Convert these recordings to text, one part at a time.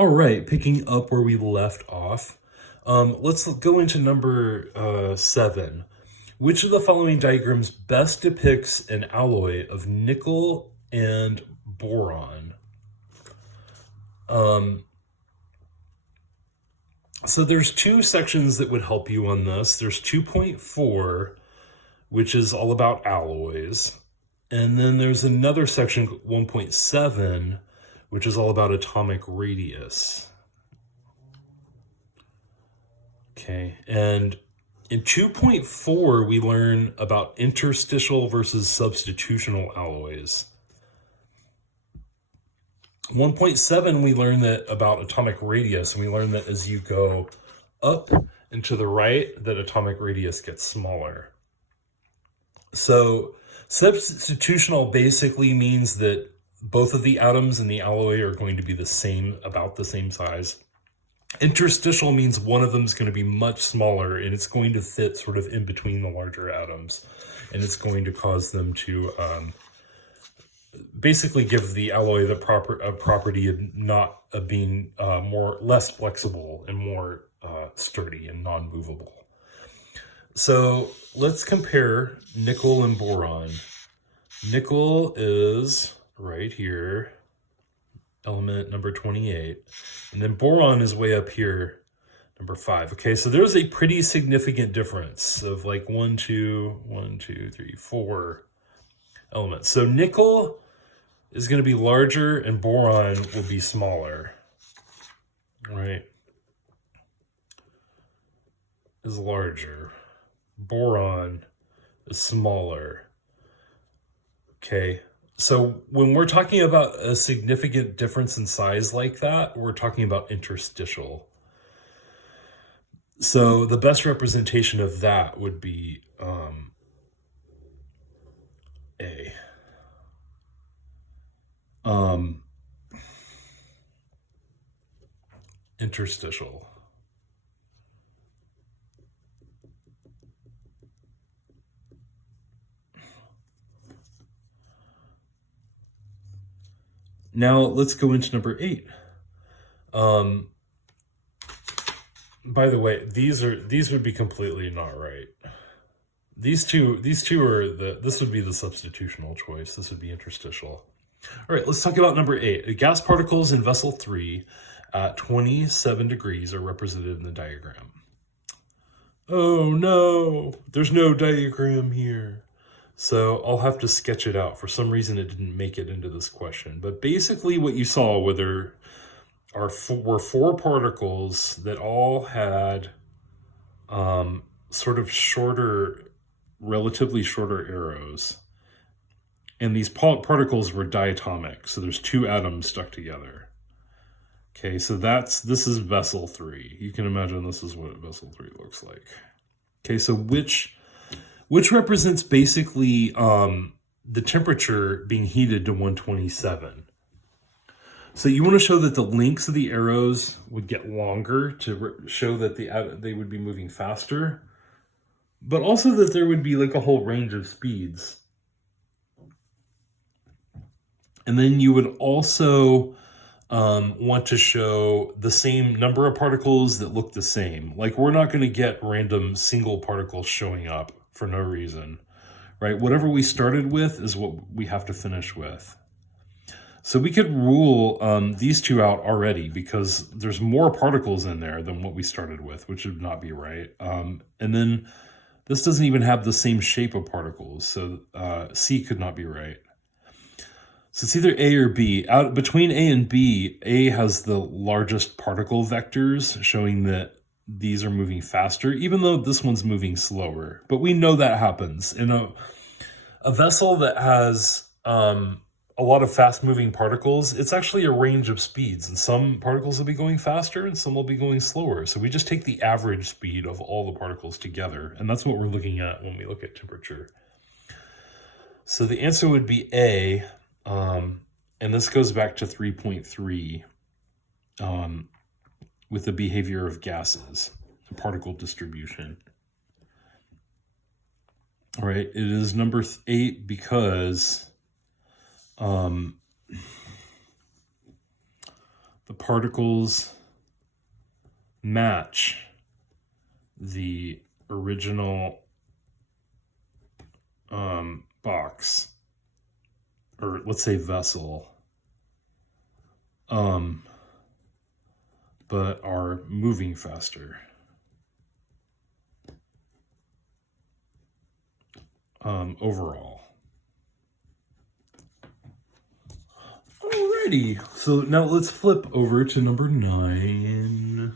All right, picking up where we left off. Let's go into number 7. Which of the following diagrams best depicts an alloy of nickel and boron? So there's two sections that would help you on this. There's 2.4, which is all about alloys. And then there's another section, 1.7, which is all about atomic radius. Okay, and in 2.4, we learn about interstitial versus substitutional alloys. 1.7, we learn that about atomic radius, and we learn that as you go up and to the right, that atomic radius gets smaller. So substitutional basically means that both of the atoms in the alloy are going to be the same, about the same size. Interstitial means one of them is going to be much smaller, and it's going to fit sort of in between the larger atoms, and it's going to cause them to basically give the alloy the property of not being less flexible and more sturdy and non-movable. So let's compare nickel and boron. Nickel is right here, element number 28, and then boron is way up here, number 5. Okay, so there's a pretty significant difference of like 4 elements. So nickel is going to be larger and boron will be smaller, right? Is larger. Boron is smaller. Okay, so when we're talking about a significant difference in size like that, we're talking about interstitial. So the best representation of that would be A. Interstitial. Now let's go into number 8. By the way, these would be completely not right. These two are this would be the substitutional choice. This would be interstitial. All right, let's talk about number 8. The gas particles in vessel 3 at 27 degrees are represented in the diagram. Oh no, there's no diagram here. So I'll have to sketch it out. For some reason, it didn't make it into this question. But basically what you saw were 4 particles that all had sort of relatively shorter arrows. And these particles were diatomic. So there's 2 atoms stuck together. Okay, so this is vessel 3. You can imagine this is what vessel 3 looks like. Okay, so which represents basically the temperature being heated to 127. So you want to show that the lengths of the arrows would get longer to show that they would be moving faster, but also that there would be like a whole range of speeds. And then you would also want to show the same number of particles that look the same. Like we're not going to get random single particles showing up for no reason, right? Whatever we started with is what we have to finish with. So we could rule these 2 out already because there's more particles in there than what we started with, which would not be right. And then this doesn't even have the same shape of particles, so C could not be right. So it's either A or B. Between A and B, A has the largest particle vectors, showing that these are moving faster, even though this one's moving slower. But we know that happens. In a vessel that has a lot of fast-moving particles, it's actually a range of speeds. And some particles will be going faster and some will be going slower. So we just take the average speed of all the particles together. And that's what we're looking at when we look at temperature. So the answer would be A. And this goes back to 3.3 with the behavior of gases, the particle distribution. All right, it is number 8 because the the particles match the original box, or let's say vessel, but are moving faster. Overall. Alrighty, so now let's flip over to number 9.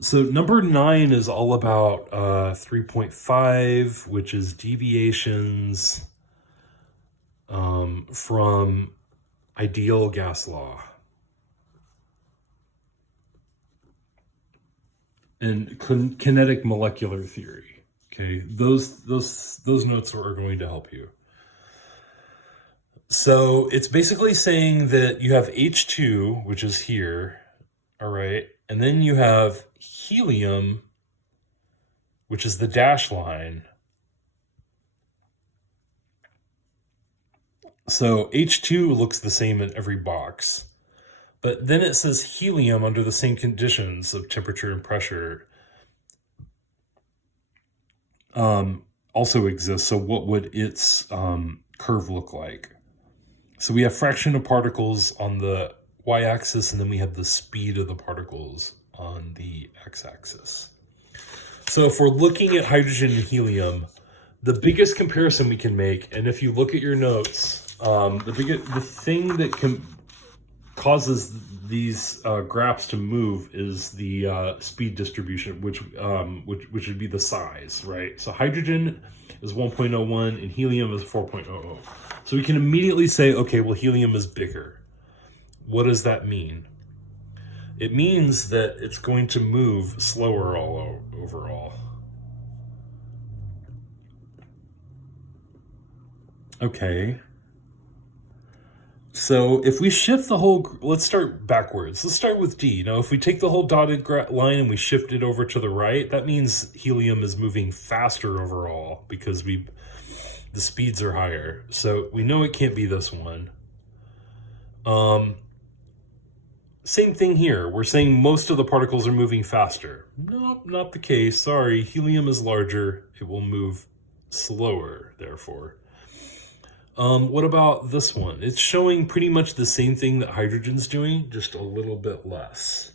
So number 9 is all about 3.5, which is deviations from ideal gas law. And kinetic molecular theory. Okay, those notes are going to help you. So it's basically saying that you have H2, which is here, all right, and then you have helium, which is the dash line. So H2 looks the same in every box, but then it says helium under the same conditions of temperature and pressure also exists. So what would its curve look like? So we have fraction of particles on the y-axis, and then we have the speed of the particles on the x-axis. So if we're looking at hydrogen and helium, the biggest comparison we can make, and if you look at your notes, the thing that causes these graphs to move is the speed distribution, which would be the size, right? So hydrogen is 1.01 and helium is 4.00. So we can immediately say, okay, well, helium is bigger. What does that mean? It means that it's going to move slower overall. Okay. So if we shift the whole, let's start backwards. Let's start with D. Now, if we take the whole dotted line and we shift it over to the right, that means helium is moving faster overall because the speeds are higher. So we know it can't be this one. Same thing here. We're saying most of the particles are moving faster. Nope, not the case. Sorry, helium is larger. It will move slower, therefore. What about this one? It's showing pretty much the same thing that hydrogen's doing, just a little bit less.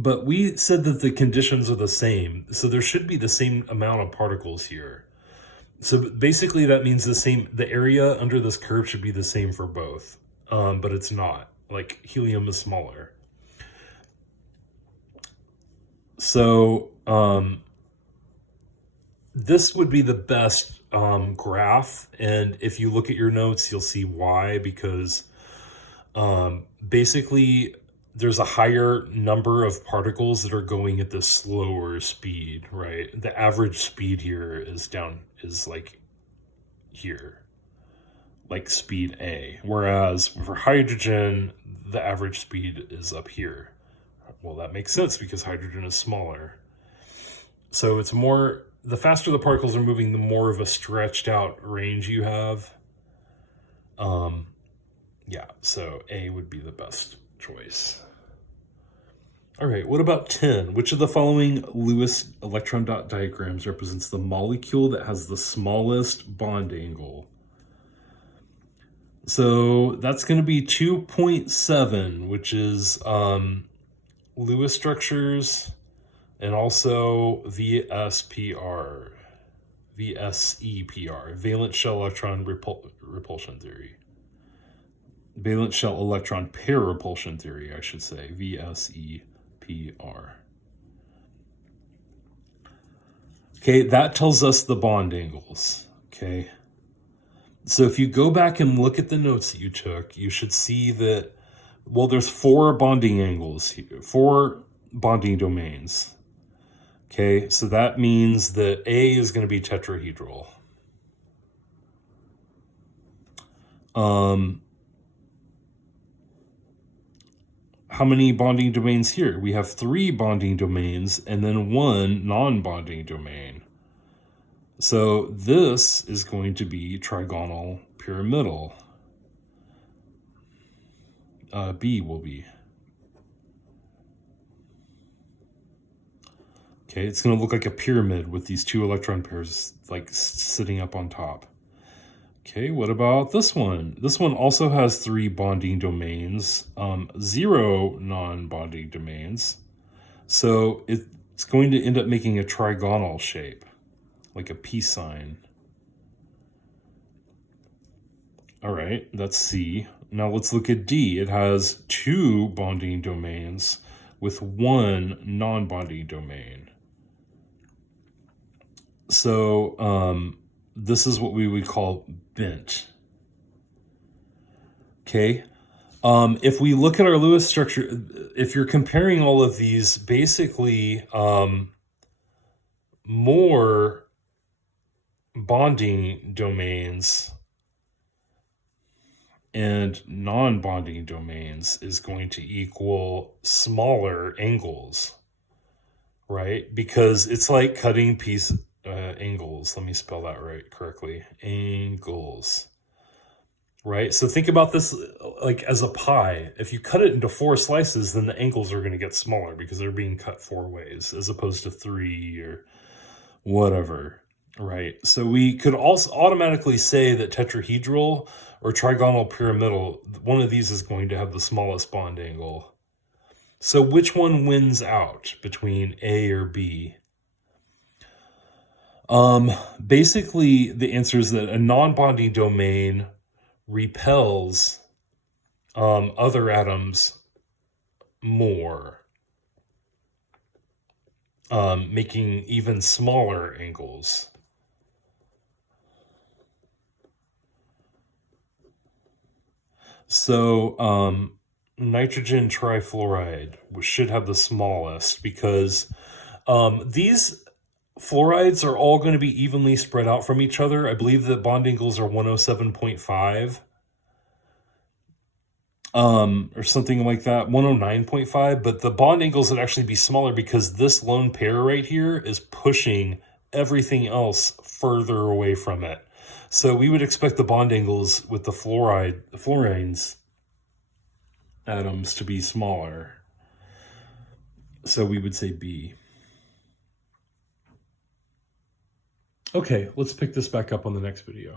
But we said that the conditions are the same, so there should be the same amount of particles here. So basically that means the area under this curve should be the same for both, but it's not. Like, helium is smaller. So this would be the best graph, and if you look at your notes, you'll see why, because basically there's a higher number of particles that are going at the slower speed, right? The average speed here is like here, like speed A, whereas for hydrogen, the average speed is up here. Well, that makes sense because hydrogen is smaller. So it's more, the faster the particles are moving, the more of a stretched out range you have. Yeah, so A would be the best choice. All right, what about 10? Which of the following Lewis electron dot diagrams represents the molecule that has the smallest bond angle? So that's going to be 2.7, which is Lewis structures, and also VSEPR, valence shell electron repulsion theory. Valence shell electron pair repulsion theory, I should say, VSEPR. Okay, that tells us the bond angles, okay? So if you go back and look at the notes that you took, you should see that, well, there's 4 bonding angles here, 4 bonding domains. Okay, so that means that A is going to be tetrahedral. How many bonding domains here? We have 3 bonding domains and then 1 non-bonding domain. So this is going to be trigonal pyramidal. B will be. Okay, it's going to look like a pyramid with these two electron pairs like sitting up on top. Okay, what about this one? This one also has 3 bonding domains, 0 non-bonding domains. So it's going to end up making a trigonal shape, like a peace sign. All right, that's C. Now let's look at D. It has 2 bonding domains with 1 non-bonding domain. So this is what we would call bent. Okay. If we look at our Lewis structure, if you're comparing all of these, basically more bonding domains and non-bonding domains is going to equal smaller angles, right? Because it's like cutting angles. Let me spell that right correctly. Angles. Right? So think about this like as a pie. If you cut it into 4 slices, then the angles are going to get smaller because they're being cut 4 ways as opposed to 3 or whatever. Right? So we could also automatically say that tetrahedral or trigonal pyramidal, one of these is going to have the smallest bond angle. So which one wins out between A or B? Basically, the answer is that a non-bonding domain repels other atoms more, making even smaller angles. So nitrogen trifluoride should have the smallest because these fluorides are all going to be evenly spread out from each other. I believe the bond angles are 107.5 or something like that, 109.5, but the bond angles would actually be smaller because this lone pair right here is pushing everything else further away from it. So we would expect the bond angles with the fluorines atoms to be smaller. So we would say B. Okay, let's pick this back up on the next video.